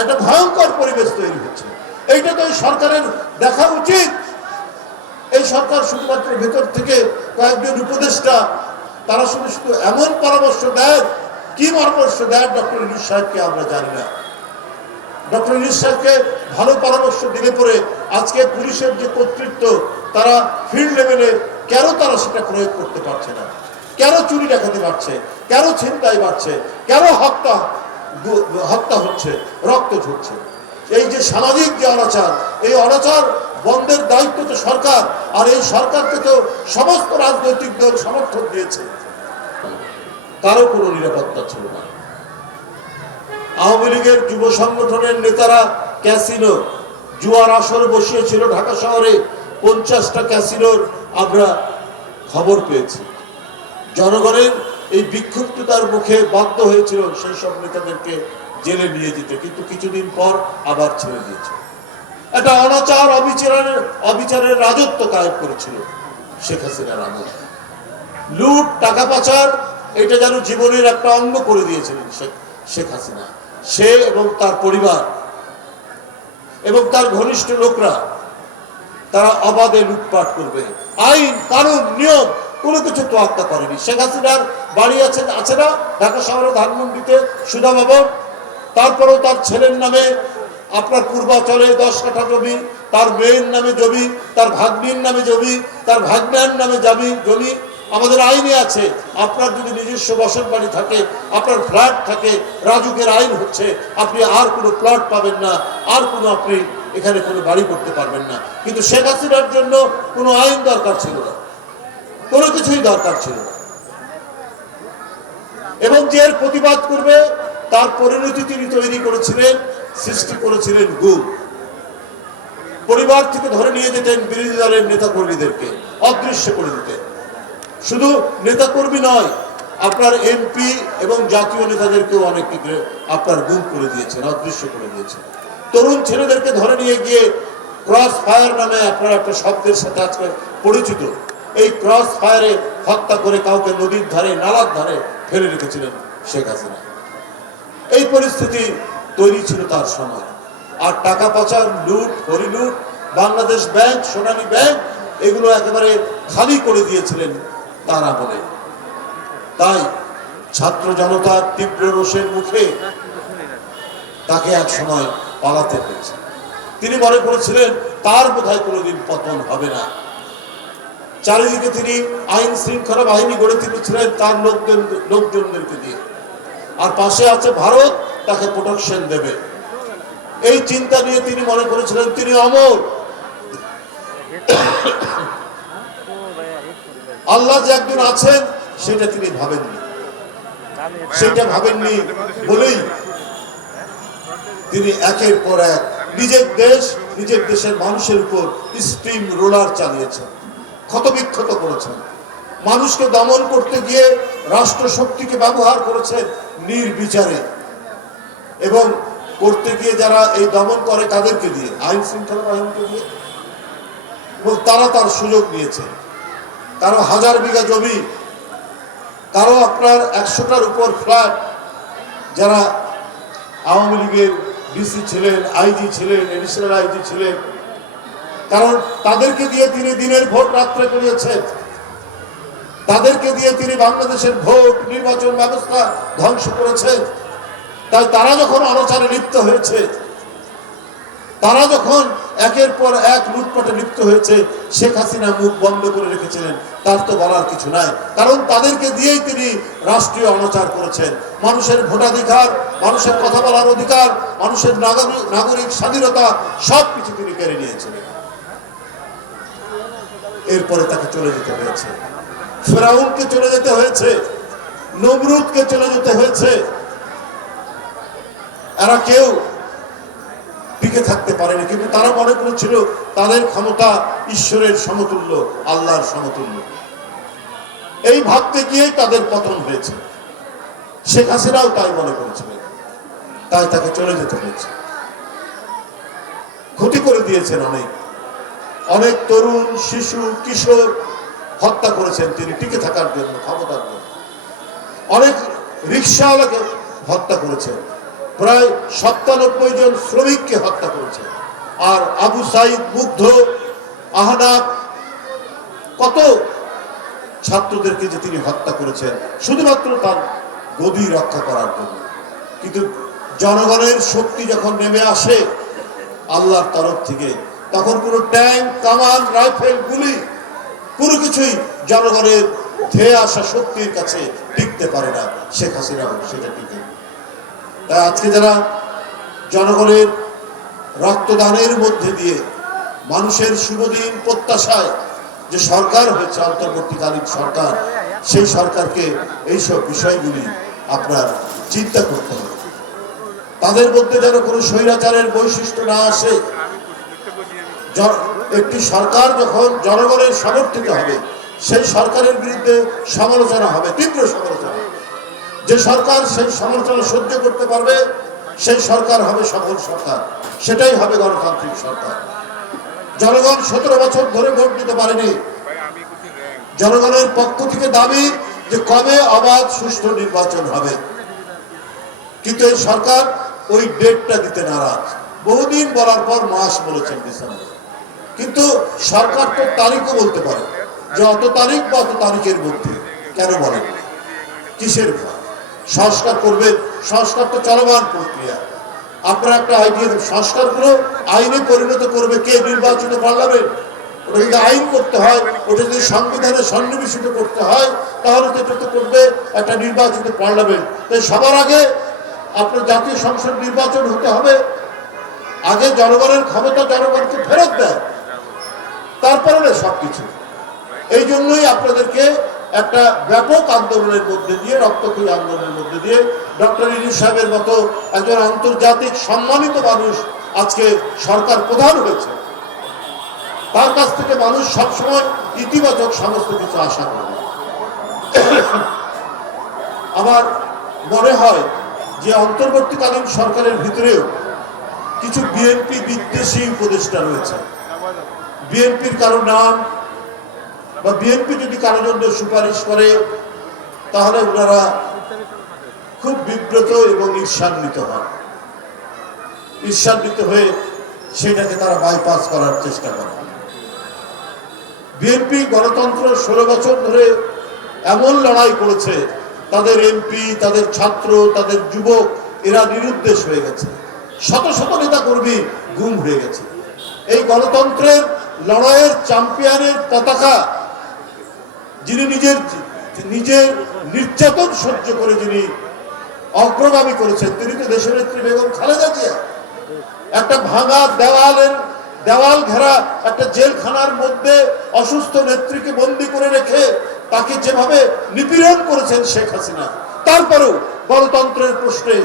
একটা ভয়ঙ্কর পরিবেশ তৈরি হচ্ছে। এইটা তো এই সরকারের দেখা উচিত। এই সরকার শুধুমাত্র ভেতর থেকে কয়েকজন উপদেষ্টা তারা শুধু শুধু এমন পরামর্শ দেয়, কি পরামর্শ দেয় ডক্টর ইউনূস সাহেবকে আমরা জানি না। ডক্টর ইউনূস সাহেবকে ভালো পরামর্শ দিলে পরে আজকে পুলিশের যে কর্তৃত্ব তারা ফিল্ড লেভেলে কেন তারা সেটা প্রয়োগ করতে পারছে না? কেন চুরি ডাকাতি বাড়ছে, কেন ছিনতাই বাড়ছে, কেন হত্যা হচ্ছে, রক্ত ঝরছে? এই যে সামাজিক যে অনাচার, এই অনাচার বন্ধের দায়িত্ব তো সরকার, আর এই সরকারকে তো সমস্ত রাজনৈতিক দল সমর্থন দিয়েছে। কারো কোনো নিরাপত্তা ছিল না। আওয়ামী লীগের যুব সংগঠনের নেতারা ক্যাসিনো জুয়ার আসর বসিয়েছিল ঢাকা শহরে। 50টা ক্যাসিনোর আমরা খবর পেয়েছি। জনগণের এই বিক্ষুব্ধতার মুখে বাধ্য হয়েছিল সেই সব নেতাদেরকে জেলে নিয়ে যেতে, কিন্তু কিছুদিন পর আবার ছেড়ে দিয়েছে। একটা অনাচার অবিচারের রাজত্ব কায়েম করেছিল শেখ হাসিনার আমল। লুট, টাকা পাচার এটা যেন জীবনের একটা অঙ্গ করে দিয়েছিলেন শেখ হাসিনা। সে এবং তার পরিবার এবং তার ঘনিষ্ঠ লোকরা তারা অবাধে লুটপাট করবে। আইন কানুন নিয়ম কোনো কিছু তোয়াক্কা করেনি। শেখ হাসিনার বাড়ি আছে না ঢাকা শহরে ধানমন্ডিতে সুধা ভবন, তারপরেও তার ছেলের নামে আপনার পূর্বাচলে 10 কাঠা জমি, তার মেয়ের নামে জমি, তার ভাগ্নির নামে জমি, তার ভাগ্নার নামে জমি। আমাদের আইনে আছে, আপনার যদি নিজস্ব বসত বাড়ি থাকে, আপনার ফ্ল্যাট থাকে, রাজুকের আইন হচ্ছে আপনি আর কোনো প্লট পাবেন না, আর কোনো আপনি এখানে কোনো বাড়ি করতে পারবেন না। কিন্তু শেখ হাসিনার জন্য কোনো আইন দরকার ছিল না, কোনো কিছুই দরকার ছিল না। এবং যে এর প্রতিবাদ করবে তার পরিণতি তিনি তৈরি করেছিলেন, সৃষ্টি করেছিলেন গুম। পরিবার থেকে ধরে নিয়ে যেতেন বিরোধী দলের নেতা কর্মীদেরকে, অদৃশ্য করে দিতেন। শুধু নেতা কর্মী নয়, আপনার এমপি এবং জাতীয় নেতাদেরকেও অনেককে আপনার গুম করে দিয়েছেন, অদৃশ্য করে দিয়েছেন। তরুণ ছেলেদেরকে ধরে নিয়ে গিয়ে ক্রস ফায়ার নামে আপনার একটা শব্দের সাথে আজকে পরিচিত, এই ক্রস ফায়ারে হত্যা করে কাউকে নদীর ধারে, নালার ধারে ফেলে রেখেছিলেন শেখ হাসিনা। এই পরিস্থিতি তৈরি ছিল তার সময়। আর টাকা পাচার, লুট, হরিলুট, বাংলাদেশ ব্যাংক, সোনালী ব্যাংক এগুলো একেবারে খালি করে দিয়েছিলেন তারা বলে। তাই ছাত্র জনতার তীব্র রোষের মুখে তাকে এক সময় পালাতে হয়েছে। তিনি মনে করেছিলেন তার বোধহয় কোনোদিন পতন হবে না। চারিদিকে তিনি আইন শৃঙ্খলা বাহিনী গড়ে তুলেছিলেন তার লোকজনদেরকে দিয়ে, আর পাশে আছে ভারত, তাকে প্রোটেকশন দেবে। এই চিন্তা নিয়ে তিনি মনে করেছিলেন তিনি অমর। আল্লাহ যে একজন আছেন সেটা তিনি ভাবেননি। সেটা ভাবেননি বলেই তিনি একের পর এক নিজের দেশ, নিজের দেশের মানুষের উপর স্টিম রোলার চালিয়েছেন, ক্ষতবিক্ষত করেছেন। মানুষকে দমন করতে গিয়ে রাষ্ট্র শক্তিকে ব্যবহার করেছেন নির্বিচারে, এবং করতে গিয়ে যারা এই দমন করে তাদেরকে দিয়ে, আইন শৃঙ্খলা বাহিনীকে দিয়ে, এবং তারা তার সুযোগ নিয়েছে। কারো 1000 বিঘা জমি, কারো আপনার 100টার উপর ফ্ল্যাট। যারা আওয়ামী লীগের ডিসি ছিলেন, আইজি ছিলেন, এডিশনাল আইজি ছিলেন, কারণ তাদেরকে দিয়ে তিনি দিনের ভোট রাত্রে করিয়েছেন, তাদেরকে দিয়ে তিনি বাংলাদেশের ভোট, নির্বাচন ব্যবস্থা ধ্বংস করেছেন। তাই তারা যখন অনাচারে লিপ্ত হয়েছে, তারা যখন একের পর এক লুটপাটে লিপ্ত হয়েছে, শেখ হাসিনা মুখ বন্ধ করে রেখেছিলেন। তার তো বলার কিছু নাই, কারণ তাদেরকে দিয়েই তিনি রাষ্ট্রীয় অনাচার করেছেন। মানুষের ভোটাধিকার, মানুষের কথা বলার অধিকার, মানুষের নাগরিক স্বাধীনতা সবকিছু তিনি কেড়ে নিয়েছিলেন। এরপরে তাকে চলে যেতে হয়েছে, ফেরাউনকে চলে যেতে হয়েছে, নমরুদকে চলে যেতে হয়েছে। এরা কেউ টিকে থাকতে পারেনি, কিন্তু তারা মনে করেছিল তাদের ক্ষমতা ঈশ্বরের সমতুল্য, আল্লাহর সমতুল্য। এই ভাবতে গিয়েই তাদের পতন হয়েছে। শেখ হাসিনাও তাই মনে করেছিলেন, তাই তাকে চলে যেতে হয়েছে। ক্ষতি করে দিয়েছেন অনেক তরুণ, শিশু, কিশোর হত্যা করেছেন তিনি টিকে থাকার জন্য, ক্ষমতার জন্য। অনেক রিক্সাওয়ালাকে হত্যা করেছেন, প্রায় 97 জন শ্রমিককে হত্যা করেছে। আর আবু সাইদ, মুগ্ধ, আহনাফ, কত ছাত্রদেরকে যে তিনি হত্যা করেছেন শুধুমাত্র তার গদি রক্ষা করার জন্য। কিন্তু জনগণের শক্তি যখন নেমে আসে আল্লাহর তরফ থেকে, তখন কোনো ট্যাঙ্ক, কামান, রাইফেল, গুলি কোনো কিছুই জনগণের ধেয়ে আসা শক্তির কাছে টিকতে পারে না। শেখ হাসিনা সেটা টিকে। তাই আজকে যারা জনগণের রক্তদানের মধ্যে দিয়ে মানুষের শুভদিন প্রত্যাশায় যে সরকার হয়েছে অন্তর্বর্তীকালীন সরকার, সেই সরকারকে এইসব বিষয়গুলি আপনার চিন্তা করতে হবে। তাদের মধ্যে যেন কোনো স্বৈরাচারের বৈশিষ্ট্য না আসে। একটি সরকার যখন জনগণের সমর্থিত হবে, সেই সরকারের বিরুদ্ধে সমালোচনা হবে, তীব্র সমালোচনা। যে সরকার সেই সমালোচনা সহ্য করতে পারবে সেই সরকার হবে সফল সরকার, সেটাই হবে গণতান্ত্রিক সরকার। জনগণ 17 বছর ধরে ভোট দিতে পারেনি। জনগণের পক্ষ থেকে দাবি যে কবে অবাধ সুষ্ঠু নির্বাচন হবে, কিন্তু এই সরকার ওই ডেটটা দিতে নারাজ। বহুদিন বলার পর মাস বলেছেন ডিসেম্বর, কিন্তু সরকার তো তারিখও বলতে পারে যে অত তারিখ বা অত তারিখের মধ্যে। কেন বলেন? কিসের ভয়? সংস্কার করবে, সংস্কার তো চলমান প্রক্রিয়া। আপনারা একটা আইডিয়া, সংস্কারগুলো আইনে পরিণত করবে কে? নির্বাচিত পার্লামেন্ট। ওটা যদি আইন করতে হয়, ওটা যদি সংবিধানে সন্নিবেশিত করতে হয়, তাহলে তো এটা তো করবে একটা নির্বাচিত পার্লামেন্ট। তাই সবার আগে আপনার জাতীয় সংসদ নির্বাচন হতে হবে। আগে জনগণের ক্ষমতা জনগণকে ফেরত দেয়, তারপরে না সবকিছু। এই জন্যই আপনাদেরকে একটা ব্যাপক আন্দোলনের মধ্যে দিয়ে, রক্তক্ষয়ী আন্দোলনের মধ্যে দিয়ে ডক্টর ইউনূস সাহেবের মতো একজন আন্তর্জাতিক সম্মানিত মানুষ আজকে সরকার প্রধান হয়েছে। তার কাছ থেকে মানুষ সবসময় ইতিবাচক সমস্ত কিছু আশা করে। আমার মনে হয় যে অন্তর্বর্তীকালীন সরকারের ভিতরেও কিছু বিএনপি বিদ্বেষী উপদেষ্টা রয়েছে। বিএনপির কারো নাম বা বিএনপি যদি কারো জন্য সুপারিশ করে, তাহলে ওনারা খুব বিব্রত এবং ঈর্ষান্বিত হন। ঈর্ষান্বিত হয়ে সেটাকে তারা বাইপাস করার চেষ্টা করে। বিএনপি গণতন্ত্র 16 বছর ধরে এমন লড়াই করেছে, তাদের এমপি, তাদের ছাত্র, তাদের যুবক এরা নিরুদ্দেশ হয়ে গেছে। শত শত নেতা কর্মী গুম হয়ে গেছে। এই গণতন্ত্রের লড়াইয়ের চ্যাম্পিয়নের পতাকা যিনি নিজের নির্যাতন সহ্য করে যিনি অগ্রগামী করেছেন, তিনি তো দেশের নেত্রী বেগম খালেদা জিয়া। একটা ভাঙা দেওয়াল ঘেরা একটা জেলখানার মধ্যে অসুস্থ নেত্রীকে বন্দী করে রেখে তাকে যেভাবে নিপীড়ন করেছেন শেখ হাসিনা, তারপরেও গণতন্ত্রের প্রশ্নে,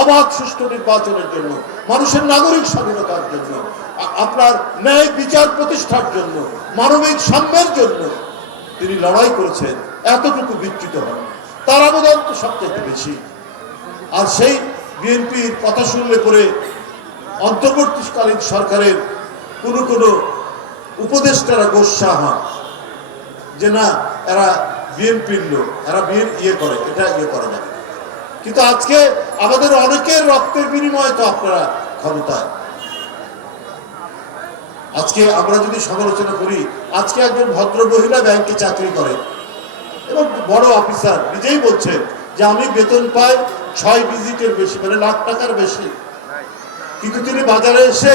অবাধ সুষ্ঠু নির্বাচনের জন্য, মানুষের নাগরিক স্বাধীনতার জন্য, আপনার ন্যায় বিচার প্রতিষ্ঠার জন্য, মানবিক সাম্যের জন্য তিনি লড়াই করেছেন। এতটুকু বিচ্যুত হন, তার অবদান তো সবচেয়ে বেশি। আর সেই বিএনপির কথা শুনলে পরে অন্তর্বর্তীকালীন সরকারের কোনো উপদেষ্টারা গোস্বা হন যে না, এরা বিএনপির লোক, এরা ইয়ে করে, এটা ইয়ে করা যাবে। কিন্তু আজকে আমাদের অনেকের রক্তের বিনিময়ে তো আপনারা ক্ষমতায়। আজকে আমরা যদি সমালোচনা করি, আজকে একজন ভদ্র মহিলা ব্যাংকে চাকরি করে এবং বড় অফিসার নিজেই বলছেন যে আমি বেতন পাই 6 ডিজিটের বেশি, মানে লাখ টাকার বেশি, কিন্তু তিনি বাজারে এসে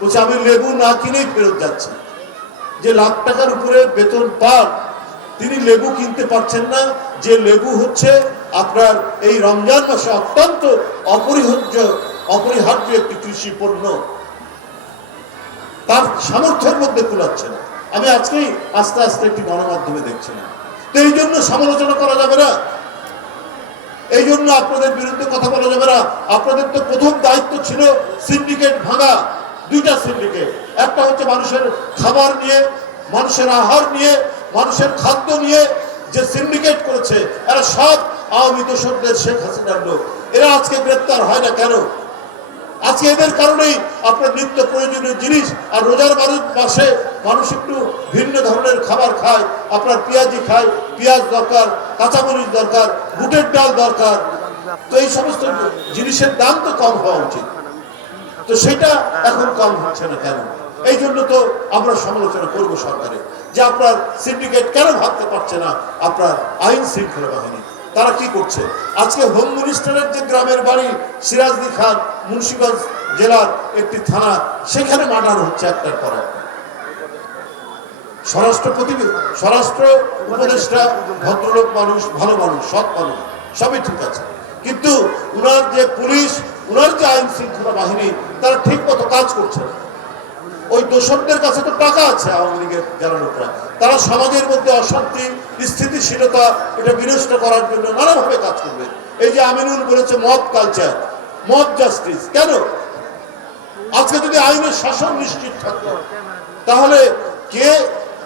বলছে আমি লেবু না কিনেই ফেরত যাচ্ছি। যে লাখ টাকার উপরে বেতন পান তিনি লেবু কিনতে পারছেন না, যে লেবু হচ্ছে আপনার এই রমজান মাসে অত্যন্ত অপরিহার্য একটি কৃষি পণ্য, তার সামর্থ্যের মধ্যে কুলাচ্ছে না। আমি আজকেই আস্তে আস্তে একটি গণমাধ্যমে দেখছিলাম। তো এই জন্য সমালোচনা করা যাবে না, এই জন্য আপনাদের বিরুদ্ধে কথা বলা যাবে না। আপনাদের তো প্রথম দায়িত্ব ছিল সিন্ডিকেট ভাঙা। 2টা সিন্ডিকেট, একটা হচ্ছে মানুষের খাবার নিয়ে, মানুষের আহার নিয়ে, মানুষের খাদ্য নিয়ে যে সিন্ডিকেট করেছে, এরা সব আওয়ামী দোসরদের, শেখ হাসিনার লোক। এরা আজকে গ্রেপ্তার হয় না কেন? আজকে এদের কারণেই আপনার নিত্য প্রয়োজনীয় জিনিস, আর রোজার মাসে মানুষ একটু ভিন্ন ধরনের খাবার খায়। আপনার পেঁয়াজি খায়, পেঁয়াজ দরকার, কাঁচামরিচ দরকার, বুটের ডাল দরকার, তো এই সমস্ত জিনিসের দাম তো কম হওয়া উচিত, তো সেটা এখন কম হচ্ছে না কেন? এই জন্য তো আমরা সমালোচনা করবো সরকারের, যে আপনার সিন্ডিকেট কেন ভাবতে পারছে না আপনার আইন শৃঙ্খলা বাহিনী, তারা কি করছে? আজকে হোম মিনিস্টারের যে গ্রামের বাড়ি সিরাজদি খান, মুন্সিগঞ্জ জেলার একটি থানা, সেখানে মার্ডার হচ্ছে একটার পর একটা। স্বরাষ্ট্র উপদেষ্টা ভদ্রলোক মানুষ, ভালো মানুষ, সৎ মানুষ, সবই ঠিক আছে, কিন্তু উনার যে পুলিশ, উনার যে আইন শৃঙ্খলা বাহিনী, তারা ঠিক মতো কাজ করছে না। ওই দোষকদের কাছে তো টাকা আছে, আওয়ামী লীগের যারা লোকরা, তারা সমাজের মধ্যে অশান্তি, স্থিতিশীলতা এটা বিনষ্ট করার জন্য নানাভাবে কাজ করবে। এই যে আমিনুল বলেছে মব কালচার, মব জাস্টিস, কেন? আজকে যদি আইনের শাসন নিশ্চিত থাকতো, তাহলে কে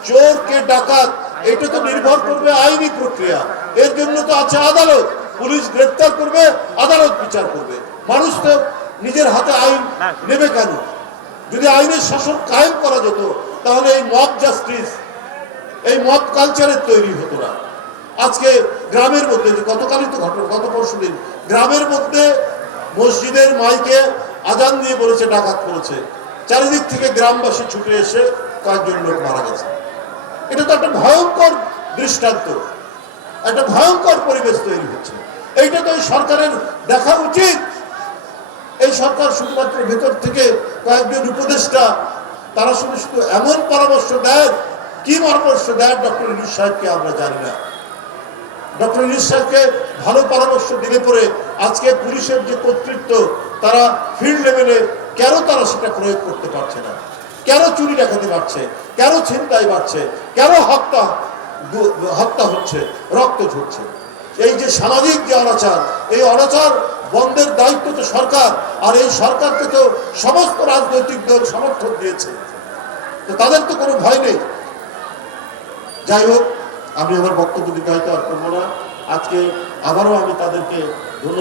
চোর কে ডাকাত এটা তো নির্ভর করবে আইনি প্রক্রিয়া। এর জন্য তো আছে আদালত, পুলিশ গ্রেফতার করবে, আদালত বিচার করবে। মানুষ তো নিজের হাতে আইন নেবে কেন? যদি আইনের শাসন কায়েম করা যেত, তাহলে এই মব জাস্টিস, এই মব কালচারের তৈরি হতো না। আজকে গ্রামের মধ্যে, যে গতকালই তো ঘটনা, গত পরশু দিন গ্রামের মধ্যে মসজিদের মাইকে আজান দিয়ে বলেছে ডাকাত করেছে, চারিদিক থেকে গ্রামবাসী ছুটে এসে কয়েকজন লোক মারা গেছে। এটা তো একটা ভয়ঙ্কর দৃষ্টান্ত, একটা ভয়ঙ্কর পরিবেশ তৈরি হচ্ছে। এইটা তো এই সরকারের দেখা উচিত। এই সরকার শুধুমাত্র ভেতর থেকে কয়েকজন উপদেষ্টা, তারা শুধু শুধু এমন পরামর্শ দেয়, কি পরামর্শ দেয় ডক্টর ইউনূস সাহেবকে আমরা জানি না। ডক্টর ইউনূস সাহেবকে ভালো পরামর্শ দিলে পরে আজকে পুলিশের যে কর্তৃত্ব, তারা ফিল্ড লেভেলে কেন তারা সেটা প্রয়োগ করতে পারছে না? কেন চুরি ডাকাতি বাড়ছে, কেন ছিনতাই বাড়ছে, কেন হত্যা হচ্ছে, রক্ত ঝরছে? এই যে সামাজিক যে অনাচার, এই অনাচার বন্ধের দায়িত্ব তো সরকার, আর এই সরকারকে তো সমস্ত রাজনৈতিক দল সমর্থন দিয়েছে, তো তাদের তো কোনো ভয় নেই। যাই হোক, আমি আমার বক্তব্য দীর্ঘায়িত আর করবো না। আজকে আবারও আমি তাদেরকে ধন্যবাদ।